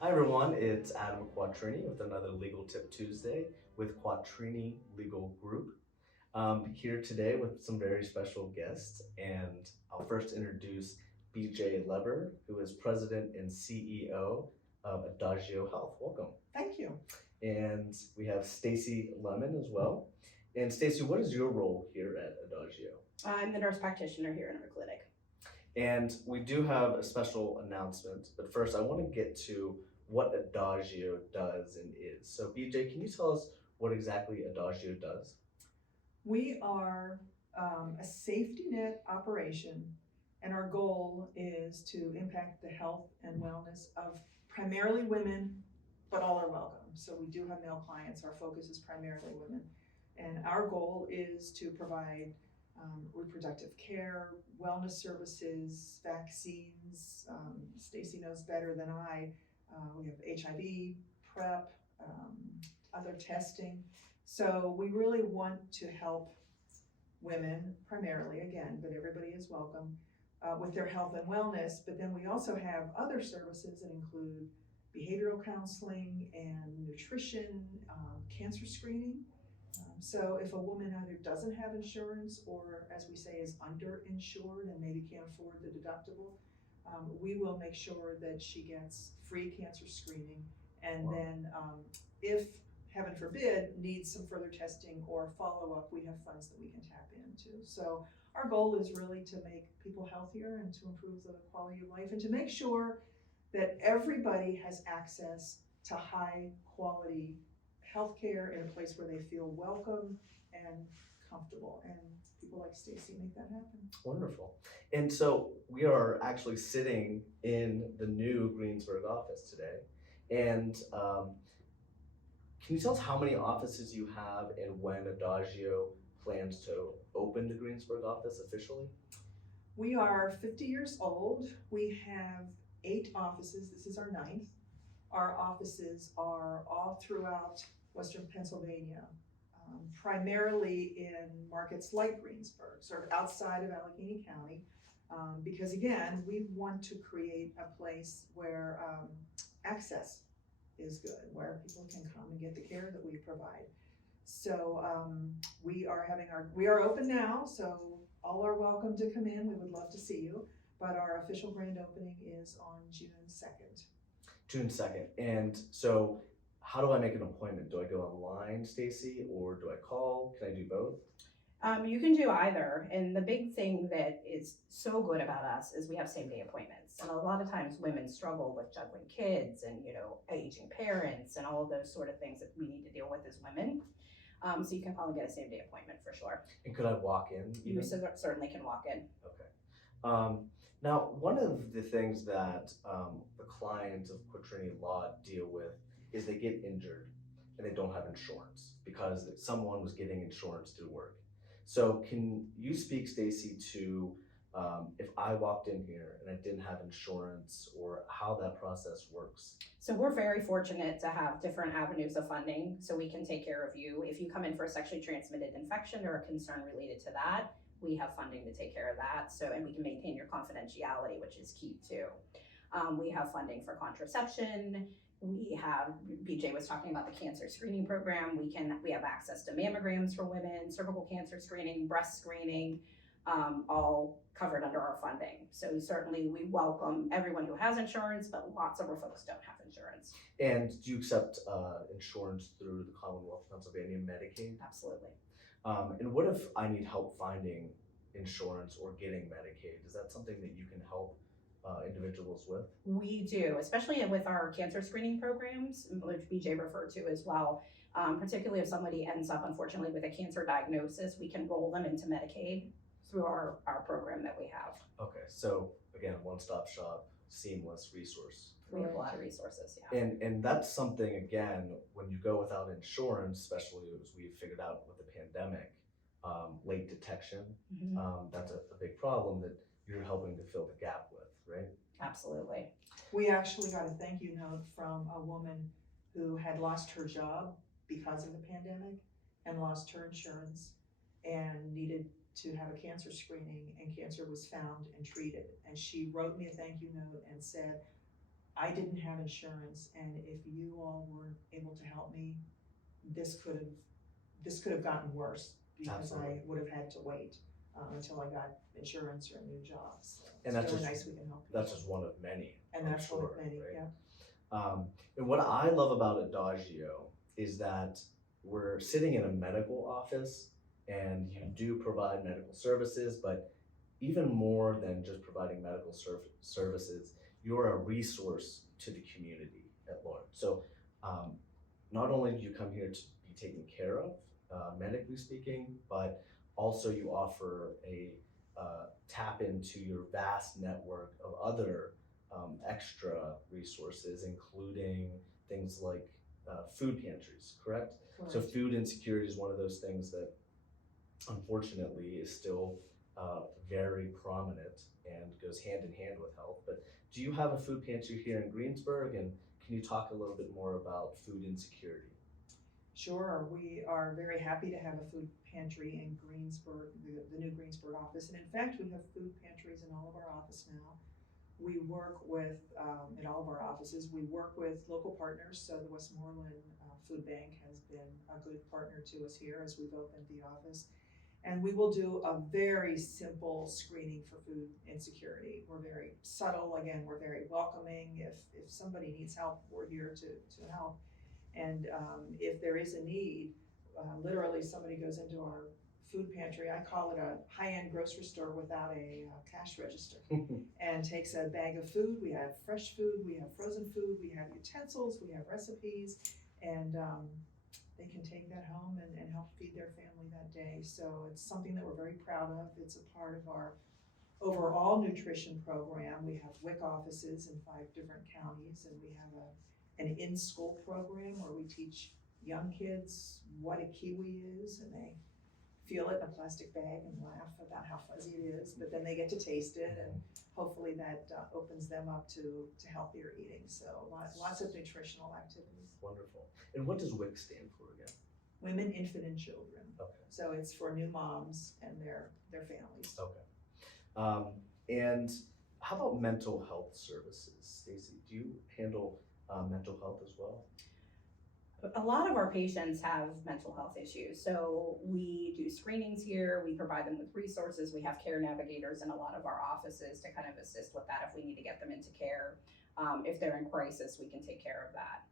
Hi everyone, it's Adam Quatrini with another Legal Tip Tuesday with Quatrini Legal Group. Here today with some very special guests, and I'll first introduce BJ Lever, who is President and CEO of Adagio Health. Welcome. Thank you. And we have Stacy Lemon as well. And Stacy, what is your role here at Adagio? I'm the nurse practitioner here in our clinic. And we do have a special announcement, but first I want to get to what Adagio does and is. So, BJ, can you tell us what exactly Adagio does? We are a safety net operation, and our goal is to impact the health and wellness of primarily women, but all are welcome. So we do have male clients. Our focus is primarily women. And our goal is to provide reproductive care, wellness services, vaccines. Stacy knows better than I. We have HIV, PrEP, other testing. So we really want to help women primarily, again, but everybody is welcome, with their health and wellness. But then we also have other services that include behavioral counseling and nutrition, cancer screening. So if a woman either doesn't have insurance or, as we say, is underinsured and maybe can't afford the deductible, we will make sure that she gets free cancer screening. And Wow. then if, heaven forbid, needs some further testing or follow-up, we have funds that we can tap into. So our goal is really to make people healthier and to improve the quality of life and to make sure that everybody has access to high quality healthcare in a place where they feel welcome and comfortable. And people like Stacy make that happen. Wonderful. And so we are actually sitting in the new Greensburg office today. And can you tell us how many offices you have and when Adagio plans to open the Greensburg office officially? We are 50 years old. We have 8 offices. This is our 9th. Our offices are all throughout Western Pennsylvania, primarily in markets like Greensburg, sort of outside of Allegheny County, because again, we want to create a place where access is good, where people can come and get the care that we provide. So we are open now, so all are welcome to come in. We would love to see you, but our official grand opening is on June 2nd. June 2nd. And so how do I make an appointment? Do I go online, Stacy, or do I call? Can I do both? You can do either. And the big thing that is so good about us is we have same day appointments. And a lot of times women struggle with juggling kids and, aging parents and all of those sort of things that we need to deal with as women. So you can probably get a same day appointment for sure. And could I walk in? You certainly can walk in. Okay. Now, one of the things that the clients of Quatrini Law deal with is they get injured and they don't have insurance because someone was getting insurance through work. So, can you speak, Stacy, to if I walked in here and I didn't have insurance or how that process works? So we're very fortunate to have different avenues of funding so we can take care of you. If you come in for a sexually transmitted infection or a concern related to that, we have funding to take care of that. So, and we can maintain your confidentiality, which is key too. We have funding for contraception. We have, BJ was talking about the cancer screening program. We have access to mammograms for women, cervical cancer screening, breast screening, all covered under our funding. So we welcome everyone who has insurance, but lots of our folks don't have insurance. And do you accept insurance through the Commonwealth of Pennsylvania Medicaid? Absolutely. And what if I need help finding insurance or getting Medicaid? Is that something that you can help individuals with? We do, especially with our cancer screening programs, which BJ referred to as well. Particularly if somebody ends up, unfortunately, with a cancer diagnosis, we can roll them into Medicaid through our program that we have. Okay, so again, one-stop shop, seamless resource. We have a lot of resources, yeah. And that's something, again, when you go without insurance, especially as we figured out with the pandemic, late detection, that's a big problem that you're helping to fill the gap with, right? Absolutely. We actually got a thank you note from a woman who had lost her job because of the pandemic and lost her insurance and needed to have a cancer screening, and cancer was found and treated. And she wrote me a thank you note and said, I didn't have insurance, and if you all weren't able to help me, this could have gotten worse, because I Absolutely. would have had to wait until I got insurance or a new job. So And it's that's really just- nice we can help you. That's just one of many. And I'm that's one of sure, many, right? yeah. And what I love about Adagio is that we're sitting in a medical office and you do provide medical services, but even more than just providing medical services, you're a resource to the community at large. So not only do you come here to be taken care of, medically speaking, but also you offer a tap into your vast network of other extra resources, including things like food pantries, correct? So Correct. food insecurity is one of those things that unfortunately is still very prominent and goes hand in hand with health. But do you have a food pantry here in Greensburg? And can you talk a little bit more about food insecurity? Sure, we are very happy to have a food pantry in Greensburg, the new Greensburg office. And in fact, we have food pantries in all of our office now. We work with, in all of our offices, we work with local partners. So the Westmoreland Food Bank has been a good partner to us here as we've opened the office. And we will do a very simple screening for food insecurity. We're very subtle, again, we're very welcoming. If somebody needs help, we're here to help. And if there is a need, literally somebody goes into our food pantry, I call it a high-end grocery store without a cash register, and takes a bag of food. We have fresh food, we have frozen food, we have utensils, we have recipes, and they can take that home and help feed their family that day. So it's something that we're very proud of. It's a part of our overall nutrition program. We have WIC offices in 5 different counties, and we have an in-school program where we teach young kids what a kiwi is, and they feel it in a plastic bag and laugh about how fuzzy it is, but then they get to taste it, and hopefully that opens them up to healthier eating. So lots of nutritional activities. Wonderful. And what does WIC stand for again? Women, infant, and children. Okay. So it's for new moms and their families. Okay. And how about mental health services? Stacy, do you handle mental health as well? A lot of our patients have mental health issues, so we do screenings here, we provide them with resources, we have care navigators in a lot of our offices to kind of assist with that if we need to get them into care. If they're in crisis, we can take care of that.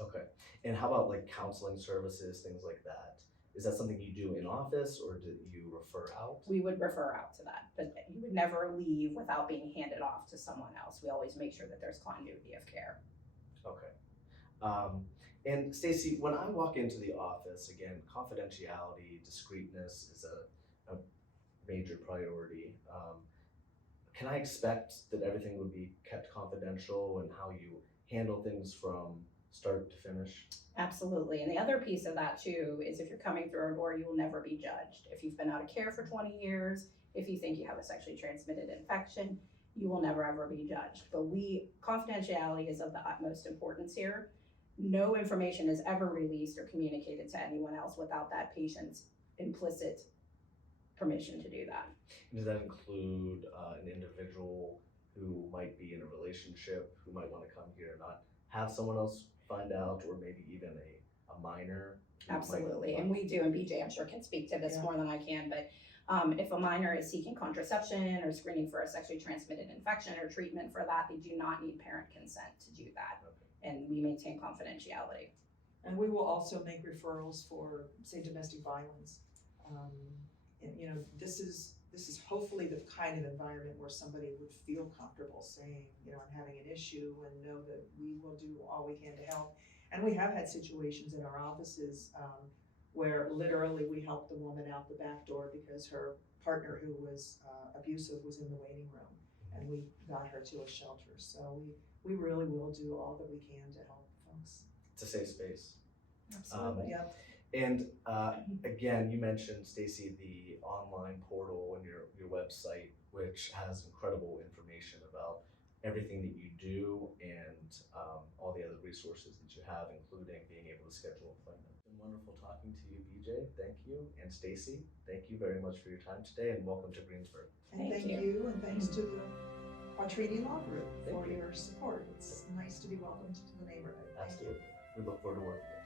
Okay. And how about like counseling services, things like that? Is that something you do in office or do you refer out? We would refer out to that, but you would never leave without being handed off to someone else. We always make sure that there's continuity of care. Okay. And Stacy, when I walk into the office, again, confidentiality, discreetness is a major priority. Can I expect that everything would be kept confidential and how you handle things from start to finish? Absolutely. And the other piece of that too is if you're coming through our door, you will never be judged. If you've been out of care for 20 years, if you think you have a sexually transmitted infection, you will never ever be judged. But confidentiality is of the utmost importance here. No information is ever released or communicated to anyone else without that patient's implicit permission to do that. Does that include an individual who might be in a relationship, who might want to come here and not have someone else find out, or maybe even a minor? Absolutely, and we do, and BJ I'm sure can speak to this more than I can, but if a minor is seeking contraception or screening for a sexually transmitted infection or treatment for that, they do not need parent consent to do that. Okay. And we maintain confidentiality. And we will also make referrals for, say, domestic violence. You know, this is hopefully the kind of environment where somebody would feel comfortable saying, you know, I'm having an issue, and know that we will do all we can to help. And we have had situations in our offices where literally we helped the woman out the back door because her partner, who was abusive, was in the waiting room, and we got her to a shelter. So we really will do all that we can to help folks. It's a safe space. Absolutely, yeah. And again, you mentioned, Stacy, the online portal and your website, which has incredible information about everything that you do and all the other resources that you have, including being able to schedule appointments. It's been wonderful talking to you, BJ. Thank you. And Stacy, thank you very much for your time today, and welcome to Greensburg. And thank you, and thanks to the Quatrini Law Group for your support. It's nice to We look forward to working with you.